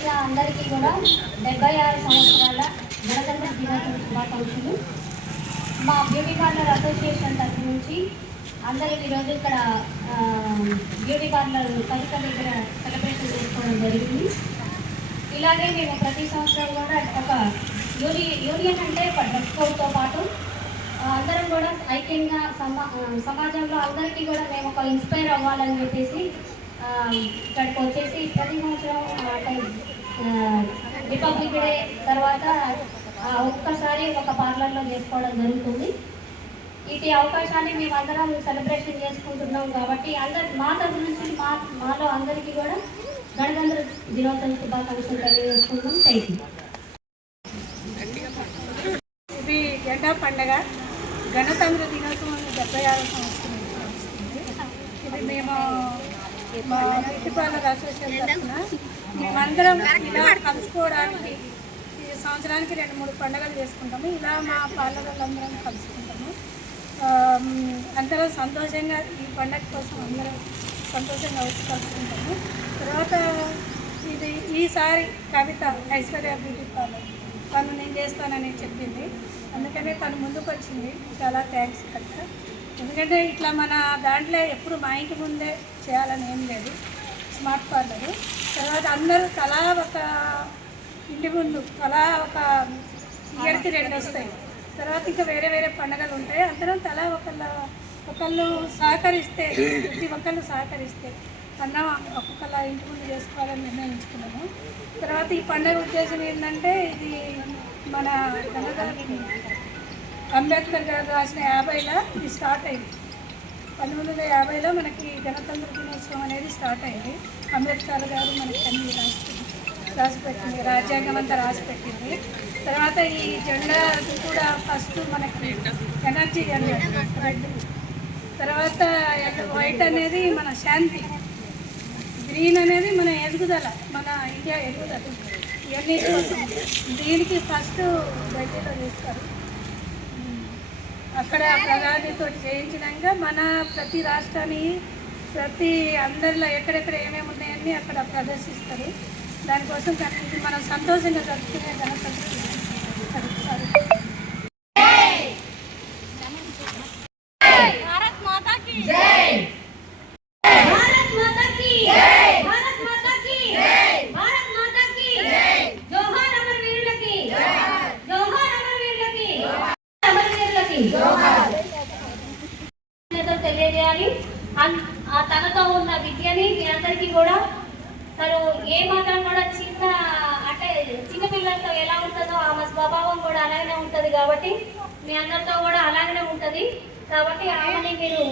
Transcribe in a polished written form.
చేసిన అందరికీ కూడా 76 సంవత్సరాల గణతంత్ర దినోత్సవ శుభాకాంక్షలు. మా బ్యూటీ పార్లర్ అసోసియేషన్ తరఫు నుంచి అందరూ ఈరోజు ఇక్కడ బ్యూటీ పార్లర్ కవిత దగ్గర సెలబ్రేషన్ చేసుకోవడం జరిగింది. ఇలాగే మేము ప్రతి సంవత్సరం కూడా ఒక యూనియన్ అంటే ఒక డ్రెస్ కోడ్తో పాటు అందరం కూడా ఐక్యంగా సమాజంలో అందరికీ కూడా మేము ఒక ఇన్స్పైర్ అవ్వాలని చెప్పేసి ఇక్కడికి వచ్చేసి ప్రతి సంవత్సరం అంటే రిపబ్లిక్ డే తర్వాత ఒక్కసారి ఒక పార్లర్లో చేసుకోవడం జరుగుతుంది. ఇటు అవకాశాన్ని మేము అందరం సెలబ్రేషన్ చేసుకుంటున్నాం కాబట్టి మా తరఫు నుంచి మాలో అందరికీ కూడా గణతంత్ర దినోత్సవ శుభాకాంక్షలు తెలియజేసుకుంటాం. Thank you. ఇది జెండా పండగ గణతంత్ర దినోత్సవం 76 సంవత్సరం వస్తుంది. ఇది మేము మా బ్యూటీ పార్లర్ అసోసియేషన్ తరఫున మేమందరం ఇలా కలుసుకోవడానికి ఈ సంవత్సరానికి 2-3 పండుగలు చేసుకుంటాము. ఇలా మా పార్లర్లు అందరం కలుసుకుంటాము. అందరం సంతోషంగా ఈ పండగ కోసం అందరం సంతోషంగా వచ్చి కలుసుకుంటాము. తర్వాత ఇది ఈసారి కవిత ఐశ్వర్య బ్యూటీ పార్లర్ తను నేను చేస్తానని చెప్పింది, అందుకనే తను ముందుకు వచ్చింది. చాలా థ్యాంక్స్ కవిత. ఎందుకంటే ఇట్లా మన దాంట్లో ఎప్పుడు మా ఇంటి ముందే చేయాలని ఏం లేదు స్మార్ట్ పార్లరు. తర్వాత అందరూ తలా ఒక ఇంటి ముందు తలా ఒక ఇయర్కి 2 వస్తాయి. తర్వాత ఇంకా వేరే వేరే పండుగలు ఉంటాయి. అందరం తలా ఒకళ్ళు సహకరిస్తే ప్రతి ఒక్కళ్ళు సహకరిస్తే ఒక్కొక్కళ్ళ ఇంటి ముందు చేసుకోవాలని నిర్ణయించుకున్నాము. తర్వాత ఈ పండుగ ఉద్దేశం ఏంటంటే ఇది మన అంబేద్కర్ గారు రాసిన 50లో ఇది స్టార్ట్ అయింది. 1950లో మనకి గణతంత్ర దినోత్సవం అనేది స్టార్ట్ అయింది. అంబేద్కర్ గారు మనకి అన్ని రాసిపెట్టింది, రాజ్యాంగం అంతా రాసిపెట్టింది. తర్వాత ఈ జెండా కూడా ఫస్ట్ మనకి ఎనర్జీ జెండా రెడ్, తర్వాత వైట్ అనేది మన శాంతి, గ్రీన్ అనేది మన ఎదుగుదల, మన ఇండియా ఎదుగుదల. ఇవన్నీ కోసం దీనికి ఫస్ట్ ఢిల్లీలో చేస్తారు. అక్కడ ప్రధానితో చేయించినాక మన ప్రతి రాష్ట్రాన్ని ప్రతి అందరిలో ఎక్కడెక్కడ ఏమేమి ఉన్నాయని అక్కడ ప్రదర్శిస్తారు. దానికోసం ఇది మనం సంతోషంగా జరుపుకునే గణతంత్ర తెలియజేయాలి. తనతో ఉన్న విద్యని మీ అందరికీ కూడా తను ఏ మాత్రం కూడా చిన్న పిల్లలతో ఎలా ఉంటుందో ఆమె స్వభావం కూడా అలాగనే ఉంటుంది. కాబట్టి మీ అందరితో కూడా అలాగనే ఉంటుంది. కాబట్టి ఆమెని మీరు